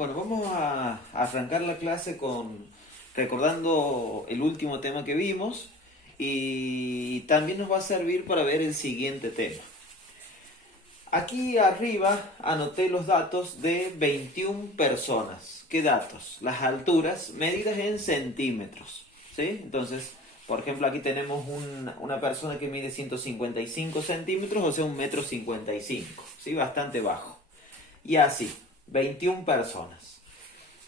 Bueno, vamos a arrancar la clase recordando el último tema que vimos y también nos va a servir para ver el siguiente tema. Aquí arriba anoté los datos de 21 personas. ¿Qué datos? Las alturas medidas en centímetros, ¿sí? Entonces, por ejemplo, aquí tenemos una persona que mide 155 centímetros, o sea, 1,55 m, ¿sí? Bastante bajo. Y así, 21 personas.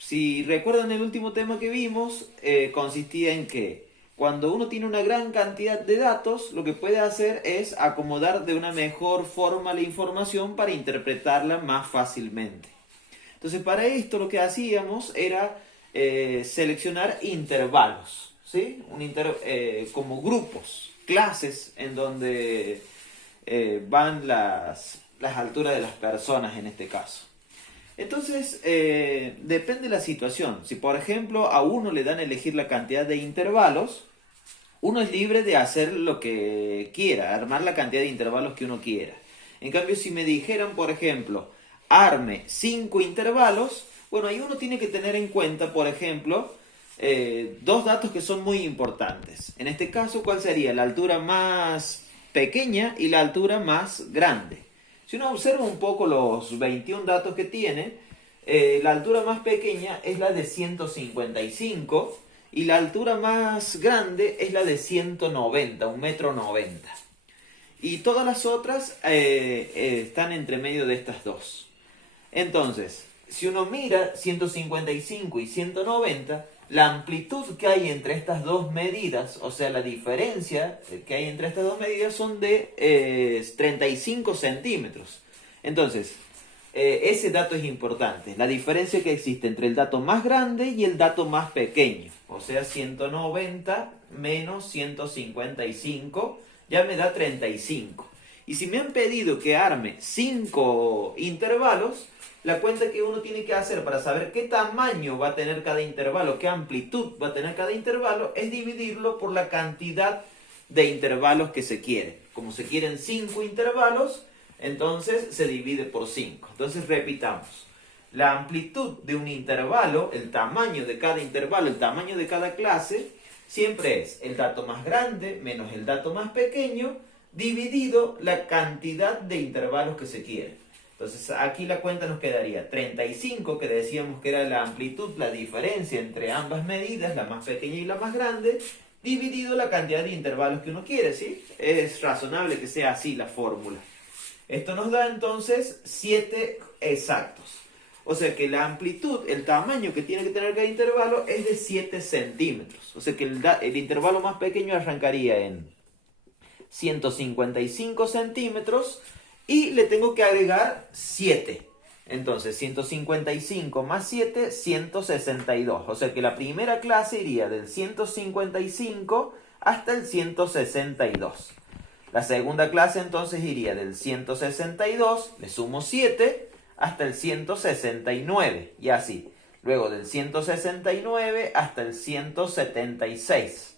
Si recuerdan el último tema que vimos, consistía en que cuando uno tiene una gran cantidad de datos, lo que puede hacer es acomodar de una mejor forma la información para interpretarla más fácilmente. Entonces, para esto lo que hacíamos era seleccionar intervalos, ¿sí? Como grupos, clases en donde van las alturas de las personas en este caso. Entonces, depende de la situación. Si, por ejemplo, a uno le dan a elegir la cantidad de intervalos, uno es libre de hacer lo que quiera, armar la cantidad de intervalos que uno quiera. En cambio, si me dijeran, por ejemplo, arme 5 intervalos, bueno, ahí uno tiene que tener en cuenta, por ejemplo, dos datos que son muy importantes. En este caso, ¿cuál sería? La altura más pequeña y la altura más grande. Si uno observa un poco los 21 datos que tiene, la altura más pequeña es la de 155 y la altura más grande es la de 190, 1,90 m. Y todas las otras están entre medio de estas dos. Entonces, si uno mira 155 y 190, la amplitud que hay entre estas dos medidas, o sea, la diferencia que hay entre estas dos medidas son de 35 centímetros. Entonces, ese dato es importante. La diferencia que existe entre el dato más grande y el dato más pequeño. O sea, 190 menos 155 ya me da 35. Y si me han pedido que arme 5 intervalos, la cuenta que uno tiene que hacer para saber qué tamaño va a tener cada intervalo, qué amplitud va a tener cada intervalo, es dividirlo por la cantidad de intervalos que se quiere. Como se quieren 5 intervalos, entonces se divide por 5. Entonces repitamos. La amplitud de un intervalo, el tamaño de cada intervalo, el tamaño de cada clase, siempre es el dato más grande menos el dato más pequeño, dividido la cantidad de intervalos que se quiere. Entonces aquí la cuenta nos quedaría 35, que decíamos que era la amplitud, la diferencia entre ambas medidas, la más pequeña y la más grande, dividido la cantidad de intervalos que uno quiere, ¿sí? Es razonable que sea así la fórmula. Esto nos da entonces 7 exactos. O sea que la amplitud, el tamaño que tiene que tener cada intervalo es de 7 centímetros. O sea que el intervalo más pequeño arrancaría en 155 centímetros y le tengo que agregar 7. Entonces 155 más 7, 162. O sea que la primera clase iría del 155 hasta el 162. La segunda clase entonces iría del 162, le sumo 7, hasta el 169 y así. Luego del 169 hasta el 176.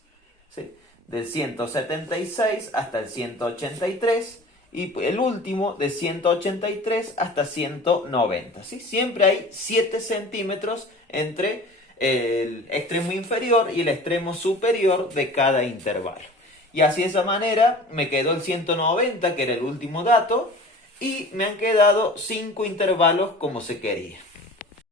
¿Sí? Del 176 hasta el 183 y el último de 183 hasta 190. ¿Sí? Siempre hay 7 centímetros entre el extremo inferior y el extremo superior de cada intervalo. Y así de esa manera me quedó el 190, que era el último dato, y me han quedado 5 intervalos como se quería.